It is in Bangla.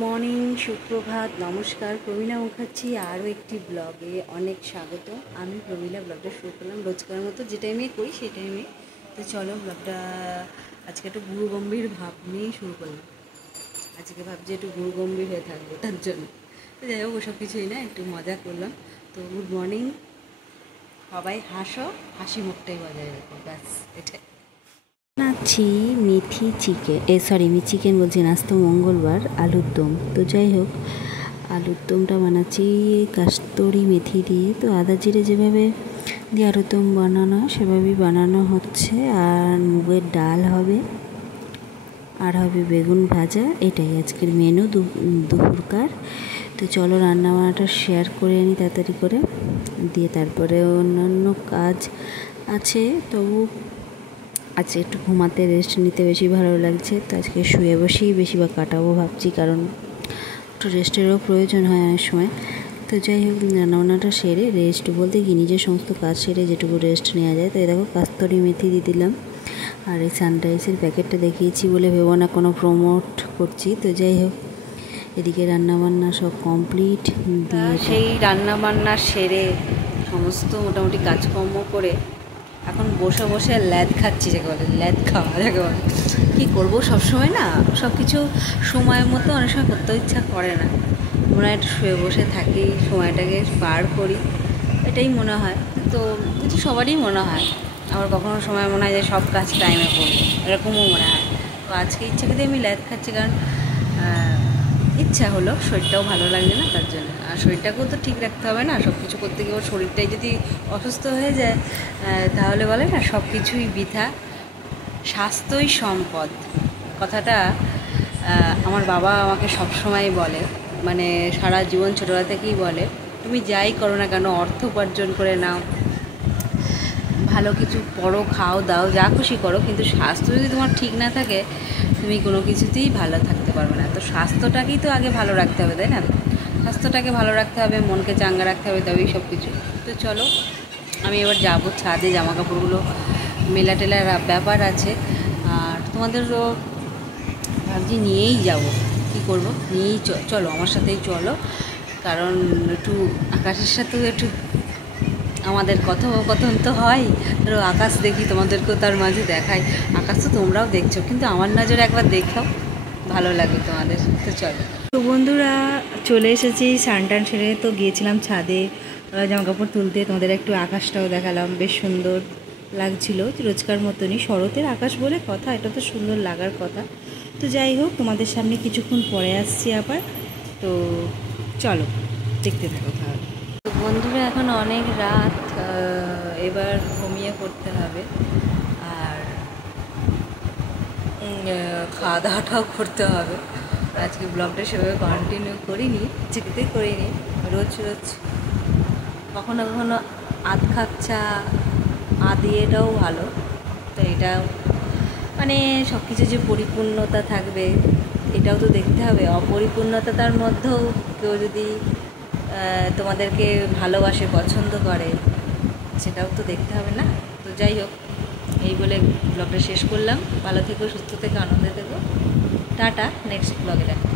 মর্নিং, সুপ্রভাত, নমস্কার। প্রমীলা মুখার্জি আরও একটি ব্লগে অনেক স্বাগত। আমি প্রমীলা ব্লগটা শুরু করলাম রোজকার মতো, যে টাইমে করি সেই টাইমে। তো চলো, ব্লগটা আজকে একটু গুরু গম্ভীর ভাব নিয়েই শুরু করলাম। আজকে ভাবছি একটু গুরু গম্ভীর হয়ে থাকবো, তার জন্য। তো যাই হোক, ওসব কিছুই না, একটু মজা করলাম। তো গুড মর্নিং, সবাই হাসো, হাসি মুখটাই বজায় রাখো, ব্যাস এটাই। বানাচ্ছি মেথি চিকেন বলছি না, আজ তো মঙ্গলবার। আলুর দম। তো যাই হোক, আলুর দমটা বানাচ্ছি কাস্তুরি মেথি দিয়ে। তো আদা জিরে যেভাবে দিয়ে আলুর দম বানানো সেভাবেই বানানো হচ্ছে। আর মুগের ডাল হবে, আর হবে বেগুন ভাজা। এটাই আজকের মেনু দুপুরকার। তো চলো, রান্নাবান্নাটা শেয়ার করে নিই তাড়াতাড়ি করে, দিয়ে তারপরে অন্যান্য কাজ আছে। তবু আজকে একটু ঘুমাতে, রেস্ট নিতে বেশি ভালো লাগছে। তো আজকে শুয়ে বসেই বেশিরভাগ কাটাবো ভাবছি, কারণ একটু রেস্টেরও প্রয়োজন হয় অনেক সময়। তো যাই হোক, রান্নাবান্নাটা সেরে, রেস্ট বলতে কি নিজের সমস্ত কাজ সেরে যেটুকু রেস্ট নেওয়া যায়। তো এই দেখো, কাস্তুরি মেথি দিয়ে দিলাম। আর এই সানরাইসের প্যাকেটটা দেখিয়েছি বলে ভেবো না কোনো প্রমোট করছি। তো যাই হোক, এদিকে রান্নাবান্না সব কমপ্লিট দিয়ে সেই রান্নাবান্না সেরে সমস্ত মোটামুটি কাজকর্ম করে এখন বসে বসে ল্যাদ খাচ্ছি, যাকে বলে ল্যাদ খাওয়া, যাকে বলে। কী করবো, সবসময় না সব কিছু সময় মতো অনেক সময় করতেও ইচ্ছা করে না। মনে হয় একটু শুয়ে বসে থাকি, সময়টাকে পার করি, এটাই মনে হয়। তো কিছু সবারই মনে হয়। আবার কখনো সময় মনে হয় যে সব কাজ টাইমে করবো, এরকমও মনে হয়। তো আজকে ইচ্ছা করতে আমি ল্যাদ খাচ্ছি, কারণ ইচ্ছা হলো, শরীরটাও ভালো লাগছে না, তার জন্য। আর শরীরটাকেও তো ঠিক রাখতে হবে না, সব কিছু করতে গিয়ে শরীরটাই যদি অসুস্থ হয়ে যায়, তাহলে বলে না সব কিছুই বৃথা। স্বাস্থ্যই সম্পদ, কথাটা আমার বাবা আমাকে সবসময় বলে, মানে সারা জীবন ছোটোবেলা থেকেই বলে, তুমি যাই করো না কেন, অর্থ উপার্জন করে নাও, ভালো কিছু পড়ো, খাও দাও, যা খুশি করো, কিন্তু স্বাস্থ্য যদি তোমার ঠিক না থাকে, তুমি কোনো কিছুতেই ভালো থাকতে পারবে না। তো স্বাস্থ্যটাকেই তো আগে ভালো রাখতে হবে, তাই না? স্বাস্থ্যটাকে ভালো রাখতে হবে, মনকে চাঙ্গা রাখতে হবে, তবেই সব কিছু। তো চলো, আমি এবার যাবো ছাদে, জামা কাপড়গুলো মেলা টেলার ব্যাপার আছে। আর তোমাদেরও ভাবছি নিয়েই যাব, কী করবো, নিয়েই চলো, আমার সাথেই চলো। কারণ একটু আকাশের সাথেও একটু আমাদের কথোপকথন তো হয়। ধরো আকাশ দেখি, তোমাদেরকেও তার মাঝে দেখাই। আকাশ তো তোমরাও দেখছো, কিন্তু আমার নজরে একবার দেখাও, ভালো লাগবে তোমাদের। তো চলো। তো বন্ধুরা, চলে এসেছি স্নান টান সেরে। তো গিয়েছিলাম ছাদে জামা কাপড় তুলতে, তোমাদের একটু আকাশটাও দেখালাম, বেশ সুন্দর লাগছিল, রোজকার মতনই। শরতের আকাশ বলে কথা, এটা তো সুন্দর লাগার কথা। তো যাই হোক, তোমাদের সামনে কিছুক্ষণ পরে আসছি আবার। তো চলো, দেখতে থাকো তাহলে। তো বন্ধুরা, এখন অনেক রাত, এবার ঘুমিয়ে পড়তে হবে। আর খাওয়া দাওয়াটাও করতে হবে। আজকে ব্লগটা সেভাবে কন্টিনিউ করিনি, যেতেই করিনি। রোজ রোজ কখনো কখনো আধ কাপ চা দিয়েটাও ভালো। তো এটা মানে সব কিছু যে পরিপূর্ণতা থাকবে, এটাও তো দেখতে হবে। অপরিপূর্ণতার মধ্যেও কেউ যদি তোমাদেরকে ভালোবাসে, পছন্দ করে, সেটাও তো দেখতে হবে না। তো যাই হোক, এই বলে ব্লগটা শেষ করলাম। ভালো থেকো, সুস্থ থেকো, আনন্দে থেকো। টাটা, নেক্সট ব্লগে দেখা।